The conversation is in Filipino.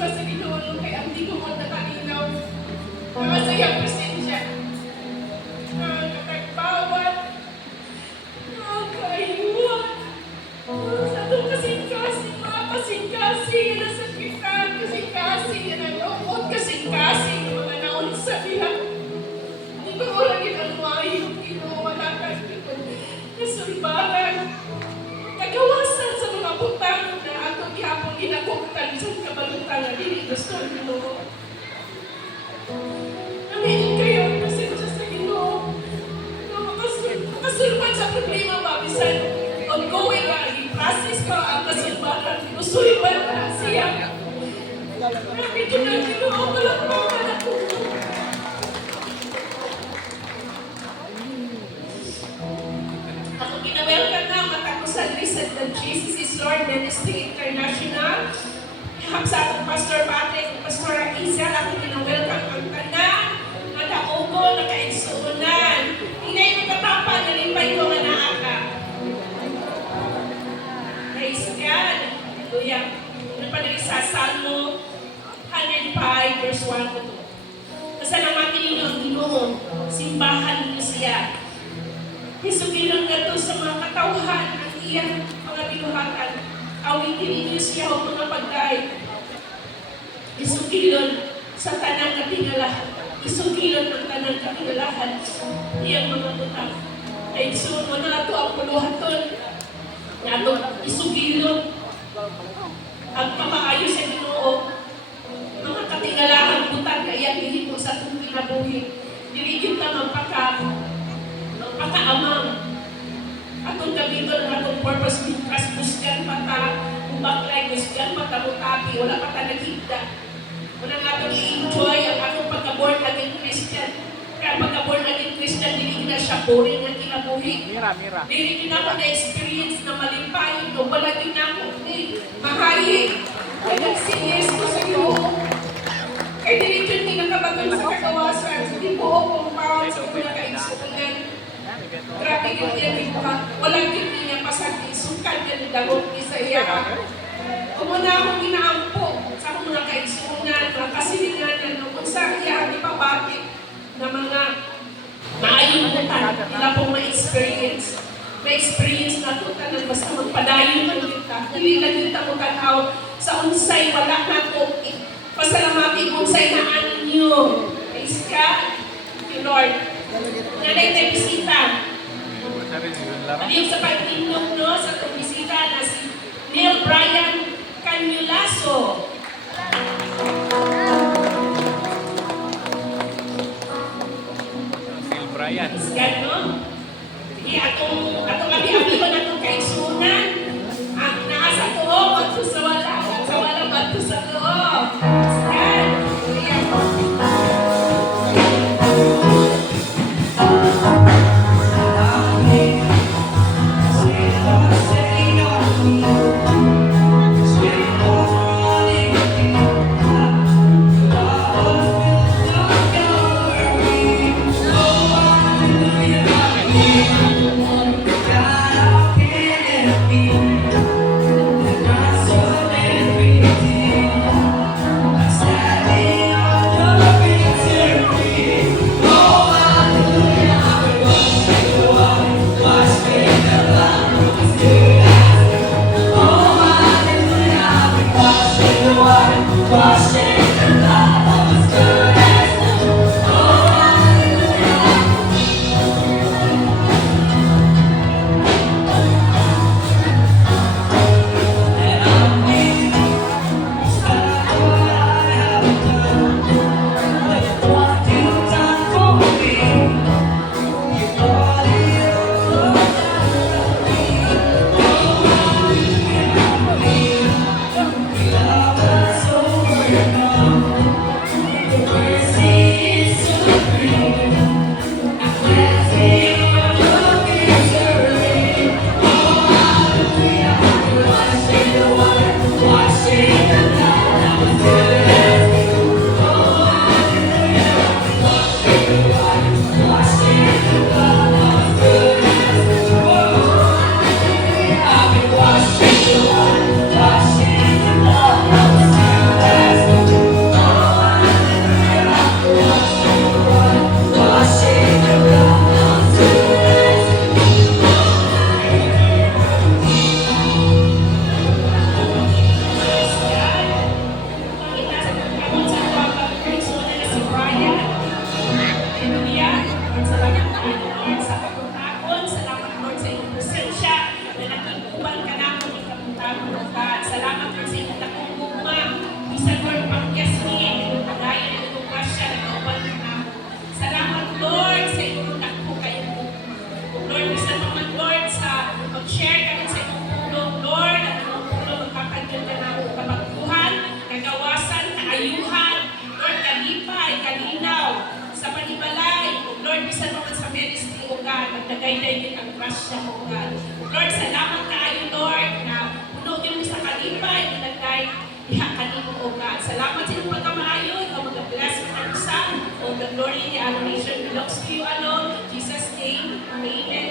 ka sa Ginoo kay ang di ko mo nakalinaw. Nakasayang presensya. Nakakagpawat. Nakakaiwan. Sa itong kasing-kasing, mga kasing-kasing, nasakitan, kasing-kasing, nalungkot, kasing-kasing, mga naon sa bilang. Hindi ko lagi ang mayong Ginoo, wala ka dito. Kasulbaran. Kagawasan sa mga butang na atong gihapon ginaguktan sa kabalutan na dili gusto ng Ginoo. Nangingin kayo kasi sa Ginoo na makasulban sa problema ba bisan ongoing i-process pa ang kasulbaran. Gustuhin na siya. Nakikita ng Ginoo kalakpakan ako. Ako kinawelcome na matakusan reset that Jesus is Lord Ministry International. Hap sa atong Pastor Patrick, Pastor Isa, ako kinawelcome ang tanan, nakaogo, nakaigsuunan. Inay magkatapa na rin pa ito nga naaka. Praise God. Hallelujah. Ano pa na isa, Salmo 105 verse 1 to 2. Pasalamatan ninyo ang Ginoo, simbahan niyo siya. Hisugilan nga to sa mga katawhan ang iyang mga binuhatan. Awitin ninyo siya o mga pagkain. Isugilon sa tanang kapingalahan. Isugilon ang tanang kapingalahan. Iyang mga butang. Ay isun mo na ito ang puluhaton. Nato isugilon ang pamaayo sa Ginoo. Mga kapingalahan butang kaya hindi mo sa itong kinabuhi. Dirigin ka magpakaamang. Atong gamiton ang atong purpose as buskan mata, ubaklay, buskan mata, mutapi, wala pa ta naghigda. Wala nga itong i-enjoy ang atong pagka-born again Christian. Kaya pagka-born again Christian, hindi na siya boring ang kinabuhi. Mira. Hindi na ako na-experience na malimpayin ko, balagin na ako, mahayi. Kaya nag-serious ko sa iyo. Kaya diretso hindi nakabagal sa kagawasan. Hindi po ako parang sa mga kaigsunan. Grabe yung yan, walang hindi niya pasagin, sukat yan yung dagot ni sa iya. Kung na akong ginaampo sa akong mga kaigsunan, mga kasilinganan, kung sa iya, di pa bakit na mga maayunutan, nila pong ma-experience. Ma-experience na ito tanan, basta magpadayon mo kita. Hindi na kita mo tanaw sa unsay, wala na ito. Pasalamatin unsay na anin nyo. Praise God. Thank you, Lord. Nanay tayo bisita. Ano yung sa pag-inom no, sa itong bisita na si Neil Brian Canyulaso. Neil Brian. Is God, no? Sige, atong abi-abi ko na itong kaisunan. Ang naasa to, magto sa wala. Sa wala, magto sa loob. Is God. ministry, O God, at nagayday din ang grasya, O God. Lord, salamat kaayo, Lord, na puno din mo sa kalipay, inagay, diha kanimo, O God. Salamat sa iyong pagkamaayo, ikaw mag-bless ang isa. All the glory and adoration belongs to you alone. In Jesus' name, Amen.